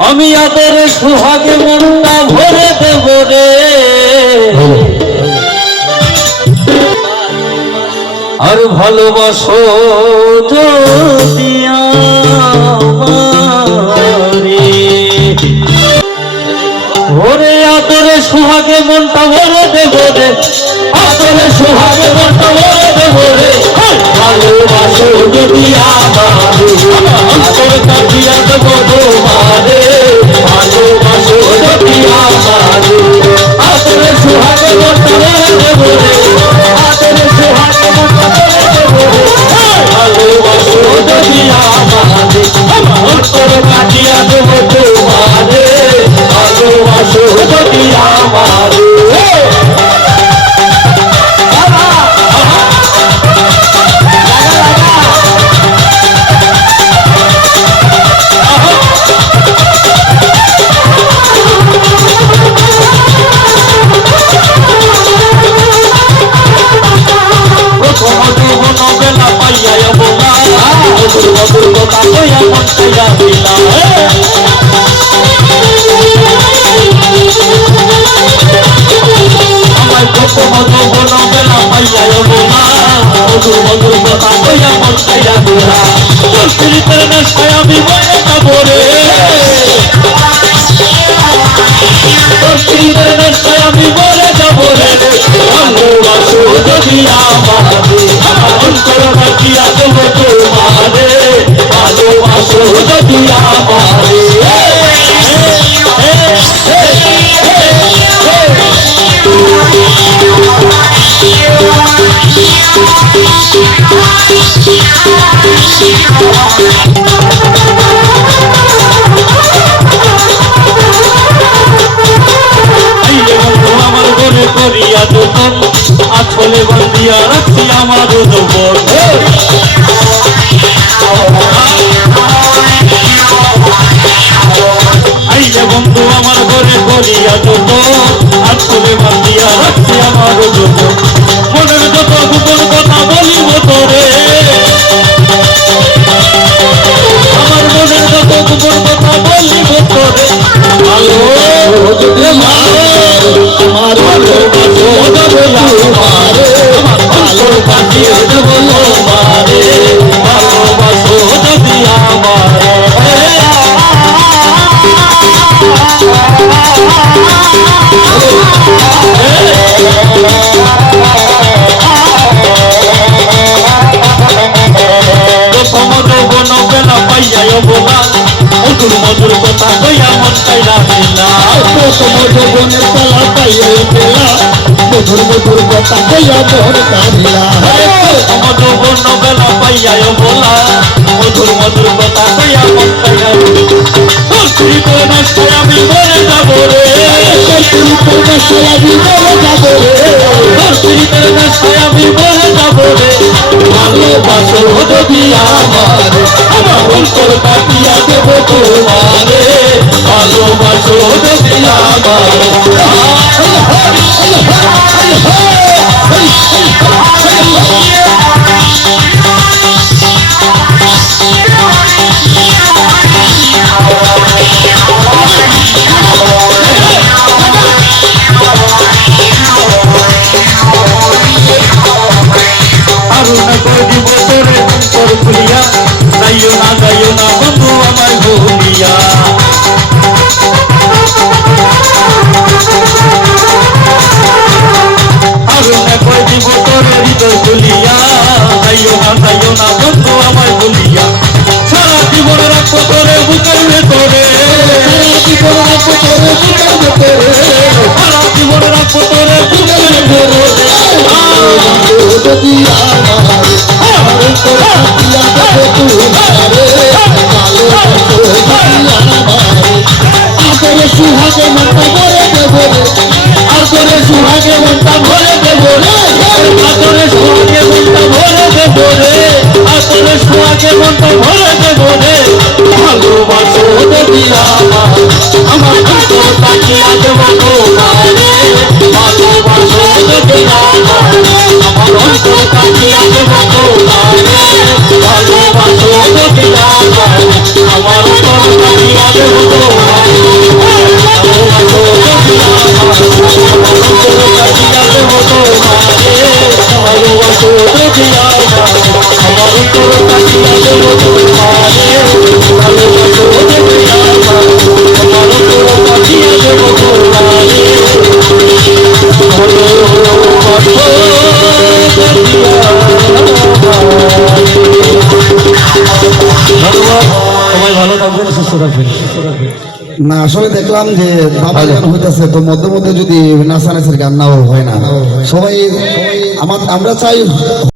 আমি আদরে সুহাগে মনটা ভরে দেব রে আর ভালোবাসো যদি আমারে ওরে আদরে সুহাগে মনটা ভরে দেব রে আদরে সুহাগে মনটা ভরে দেব রে ভালোবাসো যদি আমারে আদর কাটিয়া দেব তোমারে ভালোবাসো যদি আমারে আদরে সুহাগে মনটা ভরে দেব রে আদরে সুহাগে মনটা ভরে দেব রে ভালোবাসো যদি আমারে অন্তর কাটিয়া দেব তোমারে ভালোবাসো যদি আমারে আছলে বন্দিয়া রাখছি আমার যৌবন আইলে বন্ধু আমার ঘরে করিয়া যৌবন আছলে বন্দিয়া রাখছি আমার যৌবন মনের যত গোপন কথা বলিব তোরে আমার মনের যত গোপন কথা বলিব তোরে ভালো আমার ভালোবাসো আমারে ভালোবাসিয়ে দেব তোমারে ভালোবাসো যদি আমারে প্রথম যৌবন বেলা পাইয়া বোলা মধুর মধুর কথা কইয়া মন চাইলা মিলা প্রথম যৌবনের বেলা পাইয়া বেলা মধুর মধুর কথা কইয়া মন কাঁদিলা প্রথম যৌবন বেলা পাইয়া বোলা মধুর মধুর কথা কইয়া মন চাইলা আমি মরে যাব রে আমি মরে যাব রে ভালোবাসো যদি আমারে আমার অন্তর কাটিয়া দেব তোমারে ভালোবাসো যদি আমারে সুহাগে মনটা ভরে দেব রে আদরে সুহাগে মনটা ভরে দেব রে আদরে সুহাগে মনটা ভরে দেব রে আদরে সুহাগে মনটা ভরে দেব রে ভালোবাসো যদি আমার অন্তর কাটিয়া দেব তোমারে ভালোবাসো যদি আমার অন্তর কাটিয়া দেব তোমারে ভালোবাসো যদি আমার অন্তর কাটিয়া দেব তোমারে দেব তোমারে ভালোবাসো দেখে আমার তোমার উপর পাঠিয়ে দেব তোমারে সবাই ভালো থাকবেন সুস্থ থাকবেন না আসলে দেখলাম যে বাবা গান হইতেছে তো মধ্যে মধ্যে যদি নাচানাচির গান নাও হয় না সবাই আমরা চাই